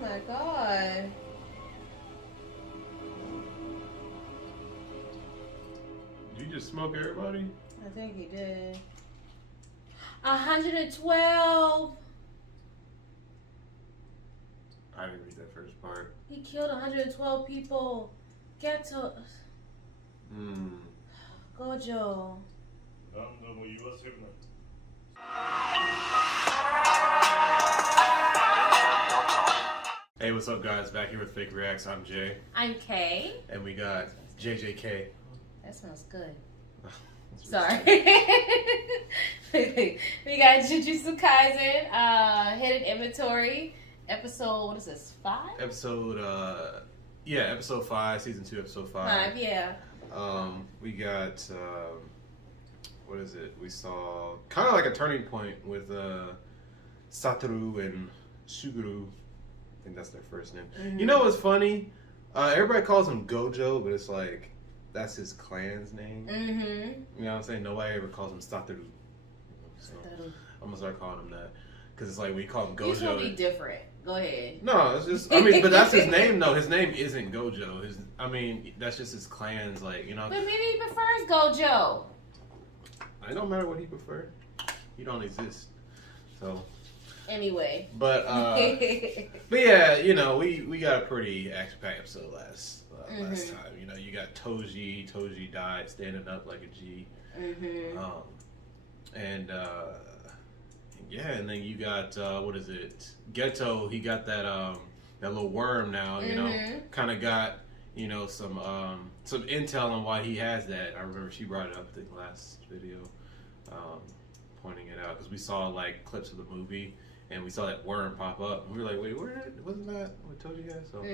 my god. Did you just smoke everybody? I think he did. 112. I didn't read that first part. He killed 112 people. Geto. Gojo. Hey, what's up, guys? Back here with Fake Reacts. I'm Jay. I'm Kay. And we got JJK. That smells good. Sorry. We got Jujutsu Kaisen, hidden inventory, episode, what is this, 5? Episode 5, season 2, episode 5. 5, yeah. We got, what is it? We saw kind of like a turning point with Satoru and Suguru. I think that's their first name. Mm-hmm. You know what's funny? Everybody calls him Gojo, but it's like, that's his clan's name. Mm-hmm. You know what I'm saying? Nobody ever calls him Satoru. So I'm gonna start calling him that. Because it's like, we call him Gojo. You should be different. Go ahead. No, it's just, I mean, but that's his name, though. His name isn't Gojo. That's just his clan's, like, you know. But maybe he prefers Gojo. It don't matter what he prefers. He don't exist. So. Anyway. But yeah, you know, we got a pretty action-packed episode last time. You know, you got Toji. Toji died standing up like a G. Mm-hmm. And then you got what is it? Geto. He got that little worm now. You know, kind of got some intel on why he has that. I remember she brought it up I think last video, pointing it out because we saw like clips of the movie. And we saw that worm pop up. And we were like, wait, wasn't that what Toji had? So,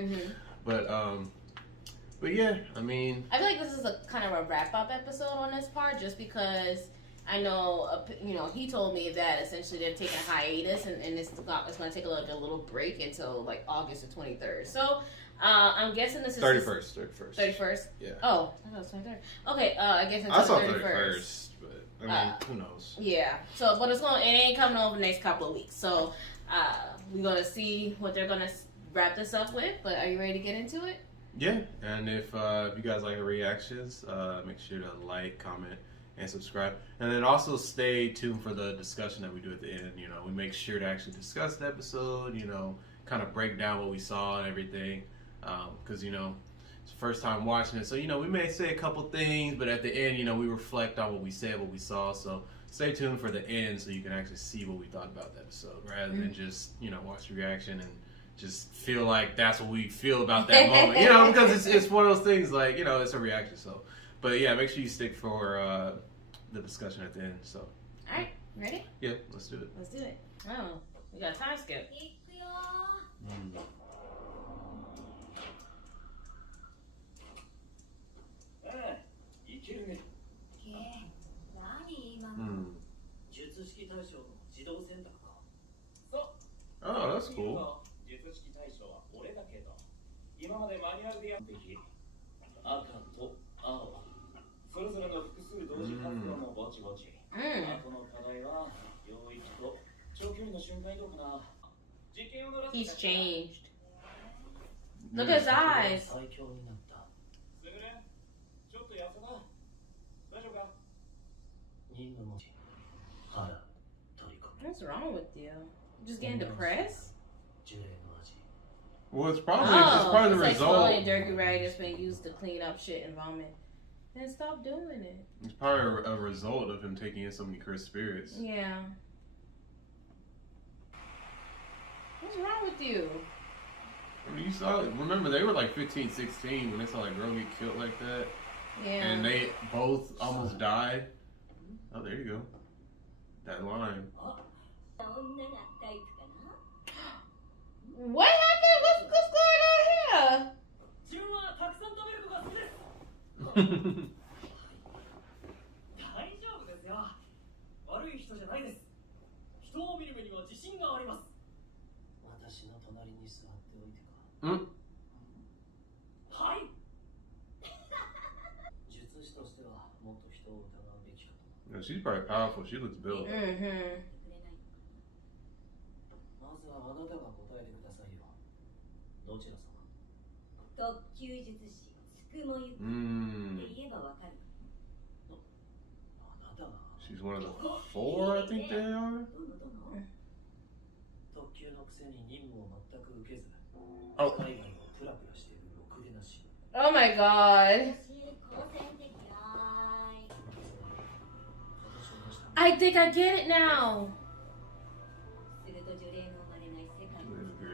but yeah, I mean, I feel like this is a kind of a wrap up episode on this part, just because I know, he told me that essentially they're taking a hiatus, and it's going to take a little break until like August the 23rd. So, I'm guessing this is 31st. 31st. Yeah. Oh, I thought it was 23rd. Okay, I guess until I saw 31st. I mean, who knows? Yeah. So, but it ain't coming over the next couple of weeks. So, we're gonna see what they're gonna wrap this up with. But are you ready to get into it? Yeah. And if you guys like the reactions, make sure to like, comment, and subscribe. And then also stay tuned for the discussion that we do at the end. You know, we make sure to actually discuss the episode. You know, kind of break down what we saw and everything. Because it's the first time watching it, so we may say a couple things, but at the end, we reflect on what we said, what we saw. So stay tuned for the end, so you can actually see what we thought about the episode, rather than just watch the reaction and just feel like that's what we feel about that moment. Because it's one of those things like it's a reaction. So, but yeah, make sure you stick for the discussion at the end. So, all right, ready? Yeah, let's do it. Let's do it. Oh, we got a time skip. Mm. 術式対象の自動選択か。そう。Oh, that's cool. 術式対象は俺だけど、今までマニュアルでやってき。赤と青。それぞれの複数同時活動もぼちぼち。あとの課題は領域と長距離の瞬間移動かな。実験を乗らせて。He's changed. Look at his eyes. 最強になった。すぐれ。ちょっと痩せな。大丈夫か？任務も。 What's wrong with you? Just getting depressed? Well, it's probably the like result. Slowly a dirty rag that's been used to clean up shit and vomit. Then stop doing it. It's probably a result of him taking in so many cursed spirits. Yeah. What's wrong with you? I mean, you saw it. Remember, they were like 15, 16 when they saw like girl get killed like that. Yeah. And they both almost died. Oh, there you go. That line. What happened? What's going on here? No, she's probably powerful. She looks built. どちら様？特級術師つくもゆって言えばわかる。あなたが She's one of the 4, I think they are. どのどの特級のくせに任務を全く受けず、 Oh. 海外をプラプラしているろくでなし。 Oh my god. 私好戦的らい。 I think I get it now. すると呪霊の生まれない世界の2つ。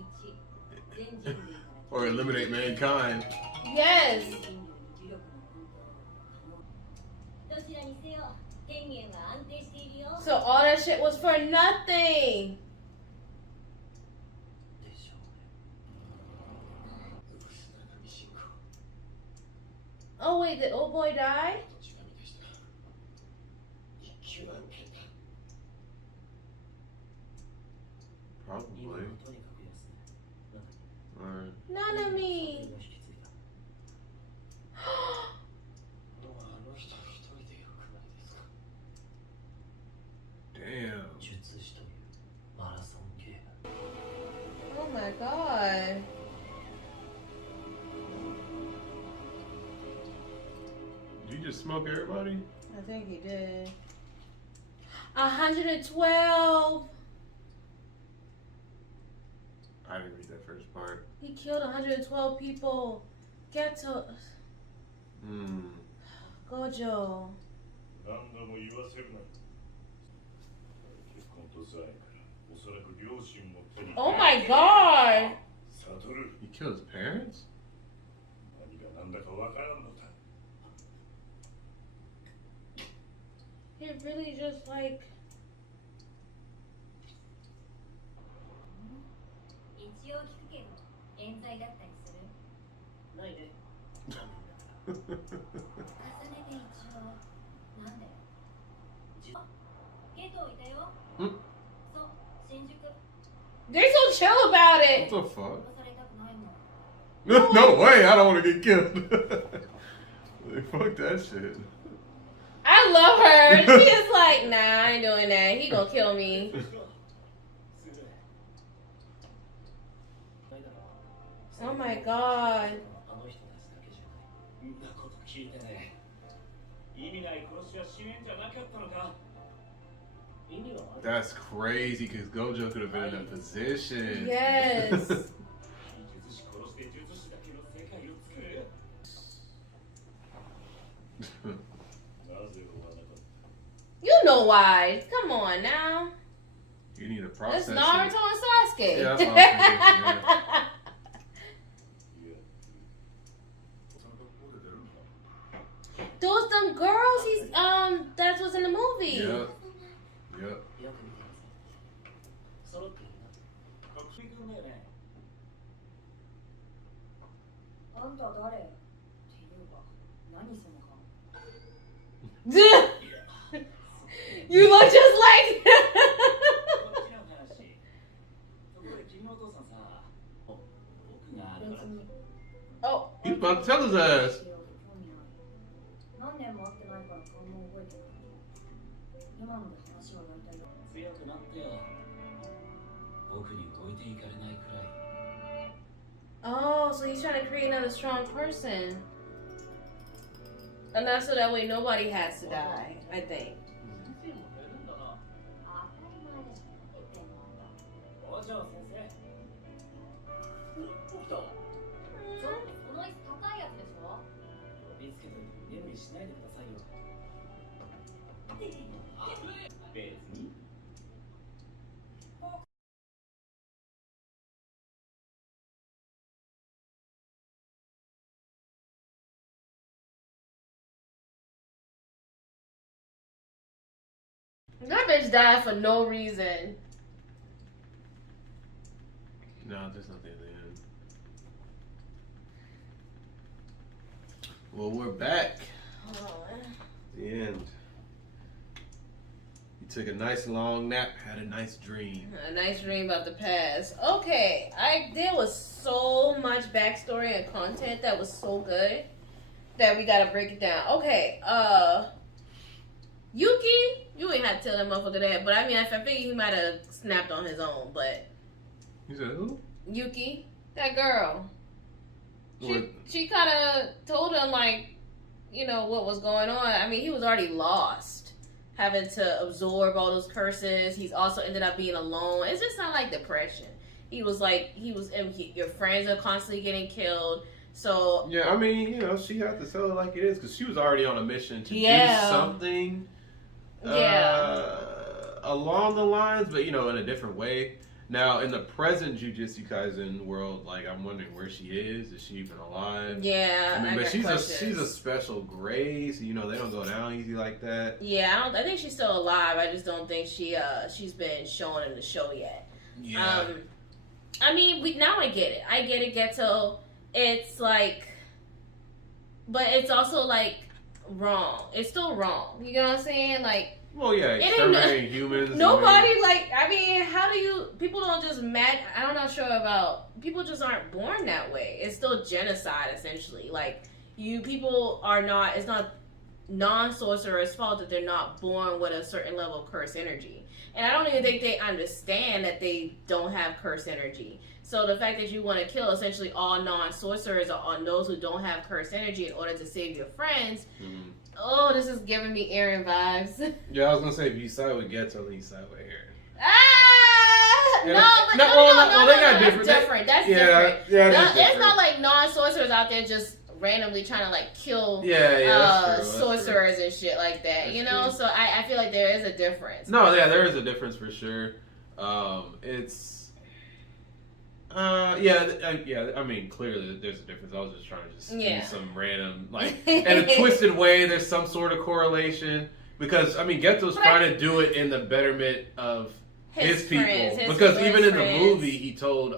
1、全人類から Or eliminate mankind. Yes. 全人類の呪力のコントロールが可能。どちらにせよ、天元は安定しているよ。 So all that shit was for nothing. でしょうね。 Oh wait, did old boy die? 一級は受けた。 Probably. とにかくですね。 Alright. Nanami. 引き継いだ。もうあの人一人でよくないですか。 Damn. 術師というマラソンゲーム。 Oh my god. Did you just smoke everybody? I think he did. 112. I didn't read that first part. He killed 112 people. Geto. Gojo. 何度も言わせるな。結婚とザイからおそらく両親も手に。 Oh my god. サトル、 He killed his parents? 何が何だかわからんのだ。 He really just like. 一応聞くけど、冤罪だったりする。ないね。重ねて一応、なんだよ。あ、ゲトいたよ。そう、新宿。 They're so chill about it. What the fuck? 殺されたくないもん。 No way, I don't want to get killed. Fuck that shit. I love her. She is like, nah, I ain't doing that. He gonna kill me. Oh my god. あの人たちだけじゃない。んなこと聞いてね。意味ない殺しは支援じゃなかったのか。意味はある。 That's crazy because Gojo could have been in that position. Yes. 術師殺して術師だけの世界を作る。なぜ追わなかった。 You know why. Come on now. You need to That's process Naruto it. and Sasuke. Yeah, that's what I was thinking, いや、その格好で出るんだ。 Those them girls he's that was in the movie. Yep. Yep. よく見てなさい。揃っているな。隠し軍だよね。あんた誰っていうか、何その顔。 You look just like こっちの話。ところで君のお父さんさ、僕があるから。 Oh. He's about to tell his ass. 何年も会ってないから顔も覚えてない。今ので話は大体だ。強くなってよ。僕に置いていかれないくらい。 Oh, so he's trying to create another strong person. And that's so that way nobody has to die, I think. 先生もやるんだな。当たり前でしょ。何言ってんのあんた。お嬢先生。起きた。ちょっとこの椅子高いやつでしょ。呼びつけといて居眠りしないでくださいよ。別に。 That bitch died for no reason. No, there's nothing at the end. Well, we're back. Hold on. The end. You took a nice long nap, had a nice dream. A nice dream about the past. Okay, there was so much backstory and content that was so good that we gotta break it down. Okay, Yuki, you ain't have to tell that motherfucker that, but I mean, I figured he might have snapped on his own, but You said who? Yuki, that girl. What? She kind of told him, like, you know, what was going on. I mean, he was already lost, having to absorb all those curses. He's also ended up being alone. It's just not like depression. He was like, your friends are constantly getting killed. So Yeah, I mean, you know, she had to tell it like it is because she was already on a mission to do something. Along the lines, but you know, in a different way. Now, in the present Jujutsu Kaisen world, like, I'm wondering where she is. Is she even alive? Yeah, I mean, but got she's a special grade, so you know they don't go down easy like that. Yeah, I think she's still alive. I just don't think she's been shown in the show yet. Yeah. I mean, now I get it. I get it, Geto. It's like, but it's also like wrong. It's still wrong. You know what I'm saying? Like, well, yeah, exterminating humans. Nobody, like, I mean, how do you, people don't just I'm not sure about, people just aren't born that way. It's still genocide, essentially. Like, people are not, it's not non-sorcerers' fault that they're not born with a certain level of curse energy. And I don't even think they understand that they don't have curse energy. So the fact that you want to kill essentially all non-sorcerers or on those who don't have curse energy in order to save your friends, oh, this is giving me Eren vibes. Yeah, I was gonna say if you side with Geto, then you side with Eren. No, they got different. That's different. That's different. Yeah, there's not like non-sorcerers out there just randomly trying to like kill sorcerers and shit like that. That's you know, true. So I feel like there is a difference. No, yeah, there is a difference for sure. It's. I mean, clearly there's a difference. I was just trying to use some random, like, in a twisted way, there's some sort of correlation. Because, I mean, Geto's trying to do it in the betterment of his people. Because even in the movie, he told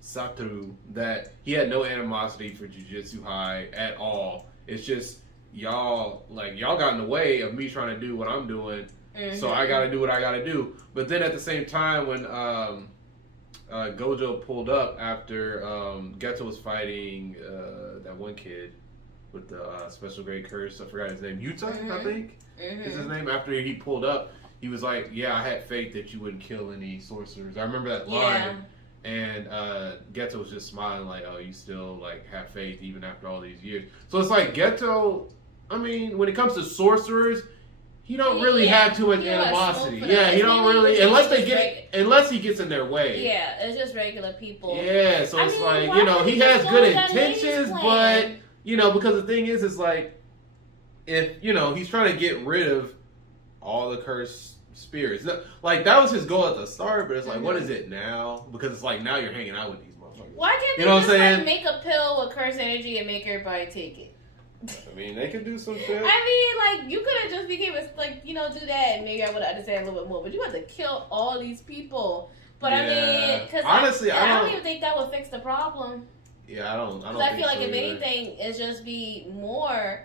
Satoru that he had no animosity for Jujutsu High at all. It's just, y'all got in the way of me trying to do what I'm doing, so I gotta do what I gotta do. But then at the same time, when Gojo pulled up after Geto was fighting that one kid with the special grade curse. I forgot his name. Yuta, I think, is his name. After he pulled up, he was like, "Yeah, I had faith that you wouldn't kill any sorcerers." I remember that line. And Geto was just smiling like, "Oh, you still like have faith even after all these years." So it's like Geto. I mean, when it comes to sorcerers, he don't really have too much animosity. Yeah, he don't really unless he gets in their way. Yeah, it's just regular people. Yeah, so it's like, you know, he has good intentions, but you know, because the thing is like, if you know, he's trying to get rid of all the cursed spirits. Like, that was his goal at the start, but it's like, what is it now? Because it's like, now you're hanging out with these motherfuckers. Why can't they just like make a pill with cursed energy and make everybody take it? I mean, they could do some shit. I mean, like, you could have just became like, you know, do that, and maybe I would understand a little bit more. But you have to kill all these people. But I mean, because honestly, I don't even think that would fix the problem. Yeah, I don't. Because I feel like if anything, it's just be more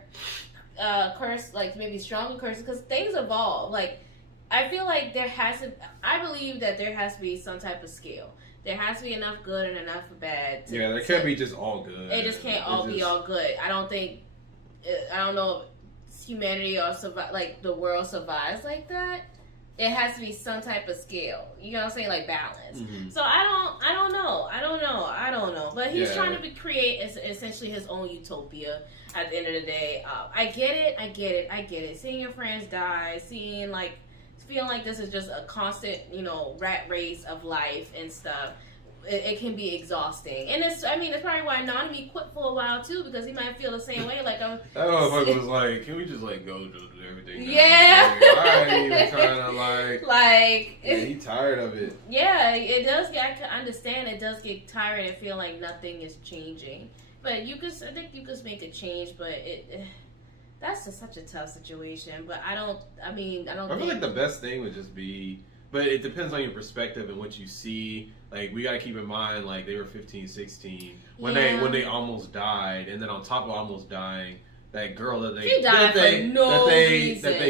curse, like maybe stronger curses, because things evolve. Like, I feel like I believe that there has to be some type of scale. There has to be enough good and enough bad. There can't be just all good. It just can't all be all good. I don't know if humanity or like the world survives like that. It has to be some type of scale. You know what I'm saying? Like balance. So I don't know. But he's trying to create essentially his own utopia at the end of the day. I get it. Seeing your friends die, feeling like this is just a constant, you know, rat race of life and stuff. It can be exhausting, and it's probably why Nanami quit for a while too, because he might feel the same way. Like, that motherfucker was like, "Can we just like go do everything?" Yeah, I ain't even trying to he tired of it. Yeah, it does. I can understand. It does get tired and feel like nothing is changing. But I think you could make a change, but that's just such a tough situation. But I feel like the best thing would just be. But it depends on your perspective and what you see. Like, we gotta keep in mind, like, they were 15, 16 when they almost died, and then on top of almost dying, that girl that they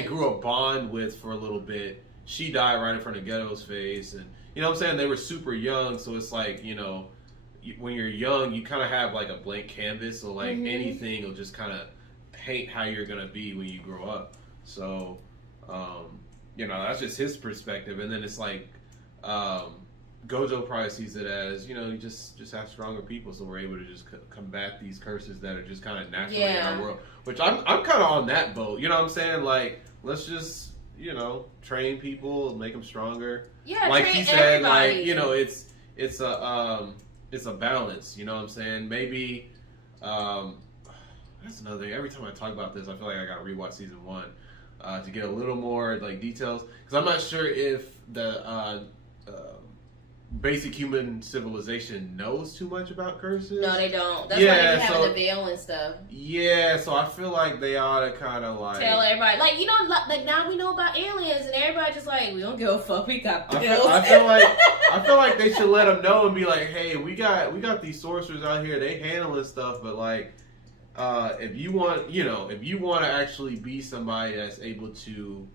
grew a bond with for a little bit, she died right in front of Geto's face, and you know what I'm saying? They were super young, so it's like, you know, when you're young, you kind of have like a blank canvas, so like anything will just kind of paint how you're gonna be when you grow up. So, you know, that's just his perspective. And then it's like, Gojo probably sees it as, you just have stronger people, so we're able to just combat these curses that are just kind of naturally in our world. Which I'm kind of on that boat. You know what I'm saying? Like, let's just train people, make them stronger. Yeah, like train he said, everybody. like it's a balance. You know what I'm saying? Maybe that's another thing. Every time I talk about this, I feel like I got to rewatch season 1 to get a little more like details, because I'm not sure if the basic human civilization knows too much about curses. No, they don't. That's why they have the veil and stuff. Yeah, so I feel like they ought to kind of like tell everybody, like like now we know about aliens, and everybody just like, we don't give a fuck. We got pills. I feel like they should let them know and be like, hey, we got these sorcerers out here. They handling stuff, but like, if you want to actually be somebody that's able to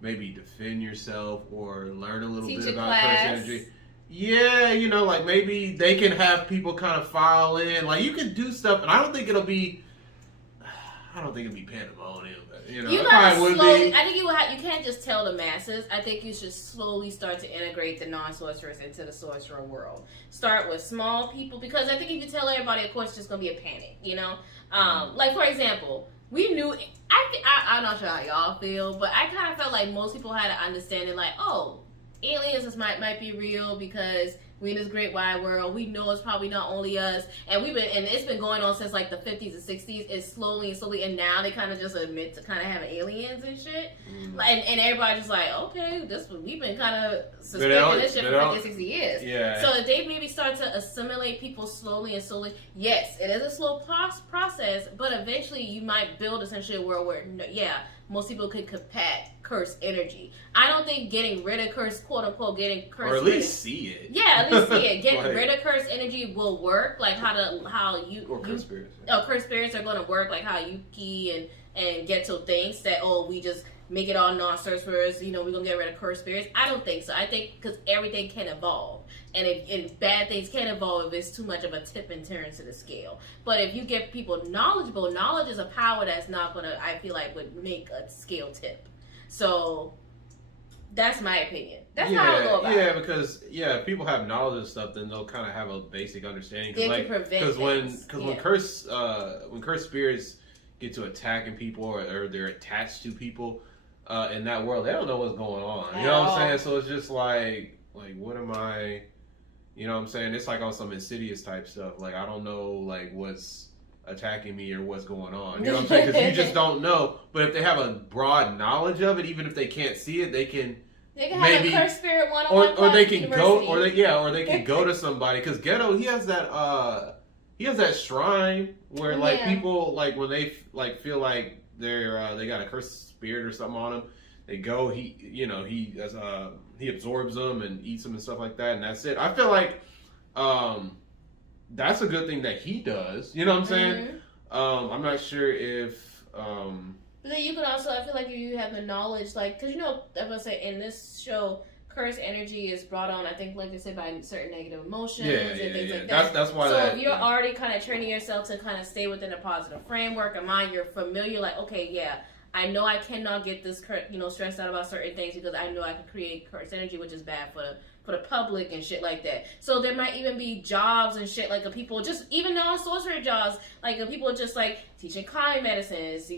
maybe defend yourself or learn a little bit about curse energy. Yeah, like maybe they can have people kind of file in. Like, you can do stuff, and I don't think it'll be pandemonium. But, you gotta slowly. I think you can't just tell the masses. I think you should slowly start to integrate the non-sorcerers into the sorcerer world. Start with small people, because I think if you tell everybody, of course, it's just gonna be a panic. Like, for example, we knew. I'm not sure how y'all feel, but I kind of felt like most people had an understanding, like, oh, aliens might be real because we in this great wide world. We know it's probably not only us, and it's been going on since like the 50s and 60s. It's slowly, and now they kind of just admit to kind of having aliens and shit. And everybody just like, okay, we've been kind of suspecting this shit for 50, 60 years. Yeah. So if they maybe start to assimilate people slowly, yes, it is a slow process, but eventually you might build essentially a world where, most people could combat curse energy. I don't think getting rid of curse, quote unquote, getting curse, or at least see it. Yeah, at least see it. Getting rid of curse energy will work. Like curse spirits. Curse spirits are going to work. Like how Yuki and Geto thinks that we just make it all non-sorcerers. We're gonna get rid of curse spirits. I don't think so. I think because everything can evolve. And bad things can evolve if it's too much of a tip and turn to the scale. But if you get people knowledgeable, knowledge is a power that's not gonna, I feel like, would make a scale tip. So that's my opinion. That's how I go about it. Yeah, because if people have knowledge of stuff, then they'll kind of have a basic understanding. They can prevent when curse spirits get to attacking people or they're attached to people in that world, they don't know what's going on. You know what I'm saying? So it's just like what am I? You know what I'm saying? It's like on some insidious type stuff. Like, I don't know, like, what's attacking me or what's going on. You know what I'm saying? Because you just don't know. But if they have a broad knowledge of it, even if they can't see it, they can maybe have a curse spirit one-on-one or they can go, or they can go to somebody. Because Geto, he has that shrine where like people, like when they like feel like they got a cursed spirit or something on them, they go. He absorbs them and eats them and stuff like that, and that's it. I feel like that's a good thing that he does. You know what I'm saying? I'm not sure if. But then you can also, I feel like if you have the knowledge, like, because I'm gonna say in this show, curse energy is brought on, I think, like I said, by certain negative emotions and things like that. That's why. So if you're already kind of training yourself to kind of stay within a positive framework of mind, you're familiar, like, okay, I know I cannot get this, stressed out about certain things because I know I can create curse energy, which is bad for the public and shit like that. So there might even be jobs and shit, like people just, even non-sorcerer jobs, like people just like teaching kind medicines,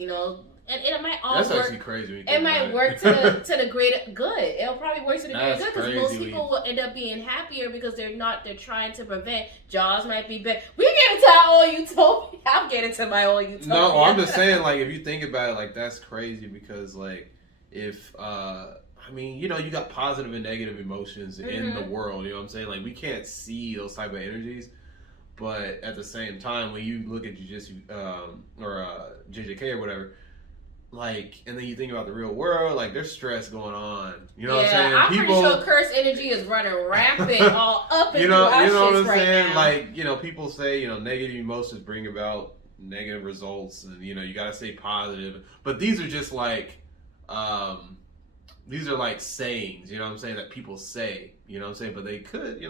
and it might all That's work. actually crazy. It might work to the greater good. It'll probably work to the greater good because most people will end up being happier because they're trying to prevent. Jobs might be better. We get into our own utopia. I'm getting to my own utopia. No, I'm just saying, like, if you think about it, like, that's crazy because, like, if, you got positive and negative emotions in the world, you know what I'm saying? Like, we can't see those type of energies, but at the same time, when you look at Jujutsu, or JJK or whatever, like, and then you think about the real world, like, there's stress going on. You know what I'm saying? I'm pretty sure curse energy is running rampant all up and you know what I'm right saying? now. Like, people say, negative emotions bring about negative results, and you gotta stay positive. But these are just like, these are like sayings, you know what I'm saying, that people say, you know what I'm saying, but they could,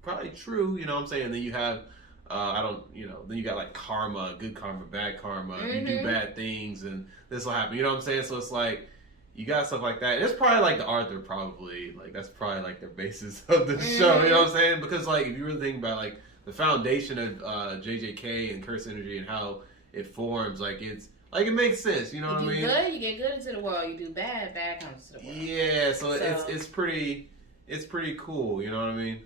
probably true, you know what I'm saying. And then you have, then you got like karma, good karma, bad karma. If you do bad things, and this will happen, you know what I'm saying. So it's like, you got stuff like that. It's probably like the art. They're probably like that's probably like the basis of the show. You know what I'm saying? Because like if you really think about like the foundation of JJK and Curse Energy and how it forms, like it's like it makes sense. You know what I mean? You do good, you get good into the world. You do bad, bad comes to the world. Yeah, so it's pretty cool. You know what I mean?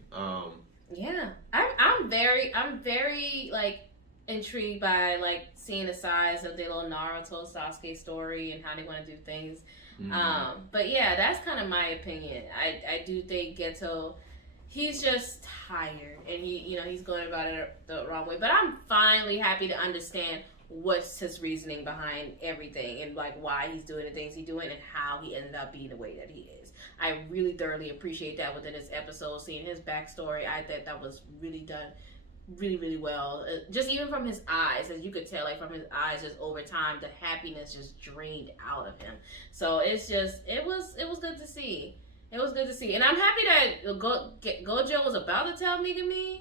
Yeah, I'm very like intrigued by like seeing the size of the little Naruto Sasuke story and how they want to do things. But yeah, that's kind of my opinion. I do think Geto, he's just tired and he's going about it the wrong way. But I'm finally happy to understand what's his reasoning behind everything and like why he's doing the things he's doing and how he ended up being the way that he is. I really thoroughly appreciate that within this episode, seeing his backstory. I thought that was really done really, really well. Just even from his eyes, as you could tell, like from his eyes, just over time, the happiness just drained out of him. So it's just, it was good to see. It was good to see. And I'm happy that Gojo was about to tell Megumi.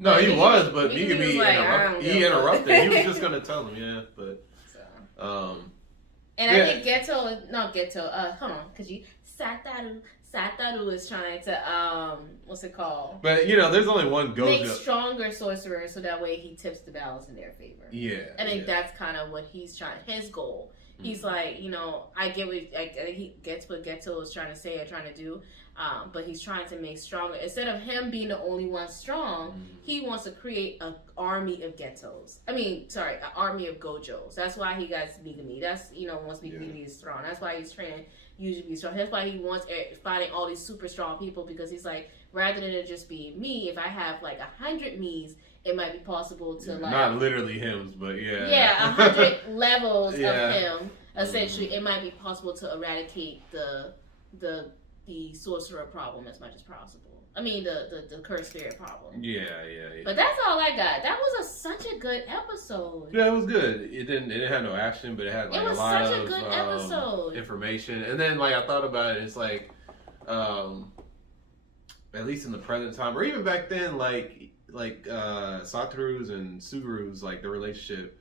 No, he was, but Megumi was like, he interrupted. He was just gonna tell him, yeah, but and I think Geto, hold on, because Satoru is trying to what's it called? But there's only one Gojo. Make stronger sorcerers so that way he tips the balance in their favor. Yeah, I think that's kind of what he's trying. His goal. He's like, I get what he gets what Geto is trying to say or trying to do, but he's trying to make stronger. Instead of him being the only one strong, he wants to create an army of Getos. An army of Gojos. That's why he got Megumi. That's once Megumi is strong. That's why he's training Yuji to be strong. That's why he wants finding all these super strong people, because he's like, rather than it just be me, if I have like 100 me's, it might be possible to like not literally hymns, but yeah. Yeah, 100 levels of him. Essentially, it might be possible to eradicate the sorcerer problem as much as possible. I mean, the cursed spirit problem. Yeah. But that's all I got. That was such a good episode. Yeah, it was good. It didn't have no action, but it had like a lot of good episode. Information. And then like I thought about it, it's like at least in the present time, or even back then, like Satoru's and Suguru's like the relationship,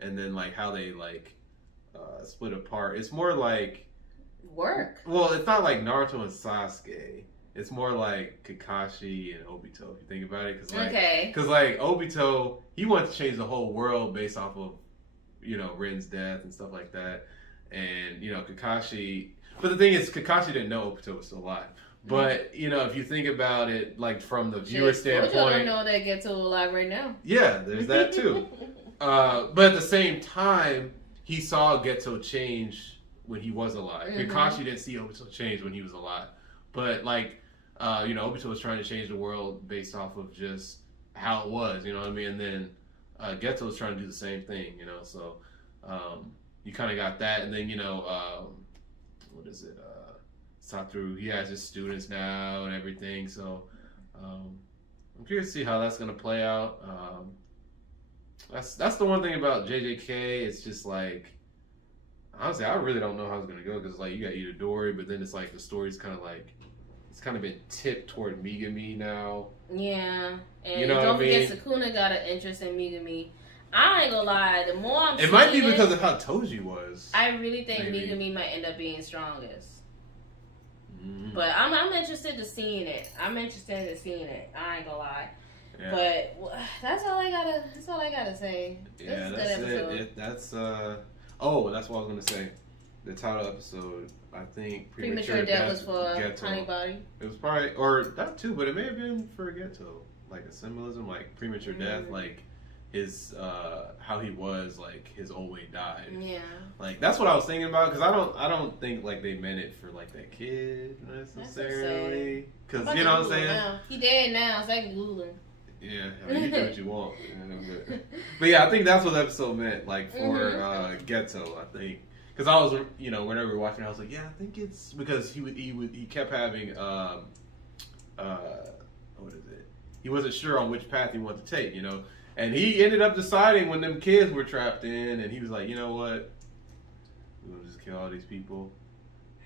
and then like how they like split apart. It's more like work. Well, it's not like Naruto and Sasuke. It's more like Kakashi and Obito, if you think about it. Because like Obito, he wants to change the whole world based off of Rin's death and stuff like that. And Kakashi, but the thing is, Kakashi didn't know Obito was still alive. But if you think about it, like from the viewer standpoint, I don't know that Geto alive right now. Yeah, there's that too. But at the same time, he saw Geto change when he was alive. Kakashi didn't see Obito change when he was alive. But like, Obito was trying to change the world based off of just how it was. You know what I mean? And then Geto was trying to do the same thing. So you kind of got that, and then what is it? Satoru, he has his students now and everything, so I'm curious to see how that's gonna play out. That's the one thing about JJK. It's just like, honestly, I really don't know how it's gonna go, because like you got Itadori, but then it's like the story's kind of like it's kind of been tipped toward Megumi now. Yeah, and don't forget Sukuna got an interest in Megumi. I ain't gonna lie, the more I'm it might be because of how Toji was. I really think Megumi might end up being strongest. But I'm interested to seeing it. I ain't gonna lie. Yeah. But that's all I gotta say. Yeah, that's it. That's that's what I was gonna say. The title episode, I think Premature Death was for Geto. Honeybody. It was probably, or that too, but it may have been for Geto, like a symbolism, like premature death, like his how he was, like his old way died. Yeah, like that's what I was thinking about, because I don't think like they meant it for like that kid necessarily, because what I'm saying, now? He dead now, so I can Google him. Yeah, I mean, you do what you want, but yeah, I think that's what the episode meant, like for Geto, I think, because I was whenever we were watching, I was like, yeah, I think it's because he kept having what is it? He wasn't sure on which path he wanted to take, And he ended up deciding when them kids were trapped in, and he was like, you know what? We're going to just kill all these people.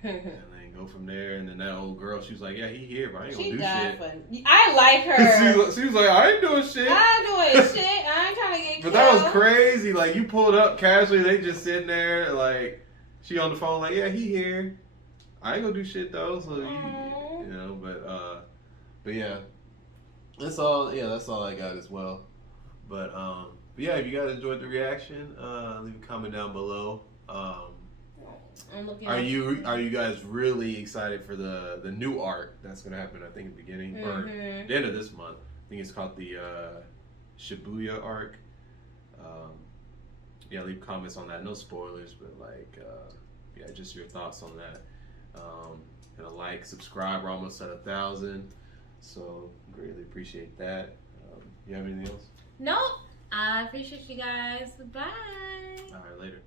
And then go from there. And then that old girl, she was like, yeah, he here, but I ain't going to do shit. I like her. she was like, I ain't doing shit. I ain't trying to get killed. But that was crazy. Like, you pulled up casually, they just sitting there, like, She on the phone like, yeah, he here. I ain't gonna do shit though, so Aw. you know, but yeah. That's all I got as well. But yeah, if you guys enjoyed the reaction, leave a comment down below. I'm looking. Are you guys really excited for the new arc that's gonna happen? I think at the beginning or the end of this month. I think it's called the Shibuya arc. Yeah, leave comments on that. No spoilers, but like, yeah, just your thoughts on that. And a like, subscribe. We're almost at 1,000, so greatly appreciate that. You have anything else? Nope. I appreciate you guys. Bye. All right, later.